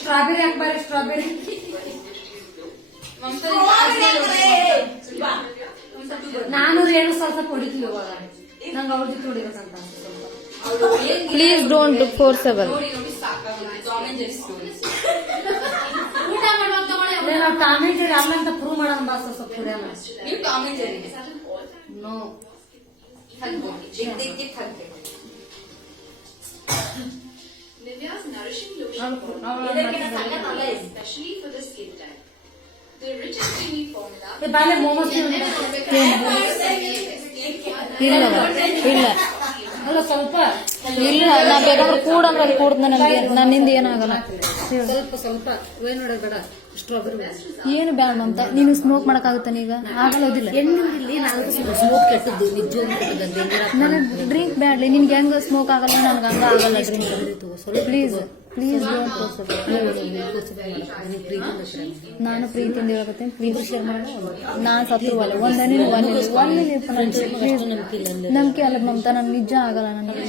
Strawberry ಹಾಕ್ಬಾರಿ strawberry ನಾನು ಏನು ಸ್ವಲ್ಪ ಹೊಡಿತೀವಿ ಇವಾಗ ನಂಗೆ ಅವ್ರ ಜೊತೆ ಹೊಡಿಬೇಕಂತ ಪ್ಲೀಸ್ ಡೋಂಟ್ ಫೋರ್ಸಬಲ್. ನಾವು ಟಾಮ್ ಅಂಡ್ ಜೆರಿ ಅಲ್ಲ ಅಂತ ಪ್ರೂವ್ ಮಾಡೋಣ ಬಾಸ ಸ್ವಲ್ಪ ಕುಡಿಯೋಣ. No Nivea's nourishing lotion is especially for the skin type. The rich and creamy formula. ಬಾಲೆ ಮೋಮೋಸ್ ಇಲ್ಲ ಅಲ್ಲ ಸ್ವಲ್ಪ ಇಲ್ಲ, ನಾ ಬೇಕಾದ್ರೆ ಕೂಡಂದ್ರೆ ಅಲ್ಲಿ ಕೂಡ್ದ ನನಗೆ ನನ್ನಿಂದ ಏನಾಗಲ್ಲ. ಸ್ವಲ್ಪ ಸ್ವಲ್ಪ ಏನ್ ನೋಡೋದು ಬೇಡ ಸ್ಟ್ರಾಬೆರಿ ಏನು ಬ್ಯಾಡ ಅಂತ ನೀನು ಸ್ಮೋಕ್ ಮಾಡಕ್ಕಾಗುತ್ತಾನೆ ಈಗ ಆಗಲ್ಲೋದಿಲ್ಲ. ಎಣ್ಣೆ ನಾನು ಸ್ಮೋಕ್ ಕೆಟ್ಟದ್ದು ನಿಜ ನನಗೆ ಡ್ರಿಂಕ್ ಬ್ಯಾಡ್ಲಿ, ನಿನ್ಗೆ ಹೆಂಗ ಸ್ಮೋಕ್ ಆಗಲ್ಲ ನನಗೆ ಹಂಗ ಆಗಲ್ಲ drink. Please please don't forcible. ನಾನು ಪ್ರೀತಿಯಿಂದ ಹೇಳಕತ್ತೀನಿ, ಪ್ಲೀಸ್ ಶೇರ್ ಮಾಡಿ. ನಾನು ಸತ್ತು ಒಂದೇ ನಂಬಿಕೆ ಅಲ್ಲ ಮಮತಾ, ನನ್ಗೆ ನಿಜ ಆಗಲ್ಲ ನನಗೆ.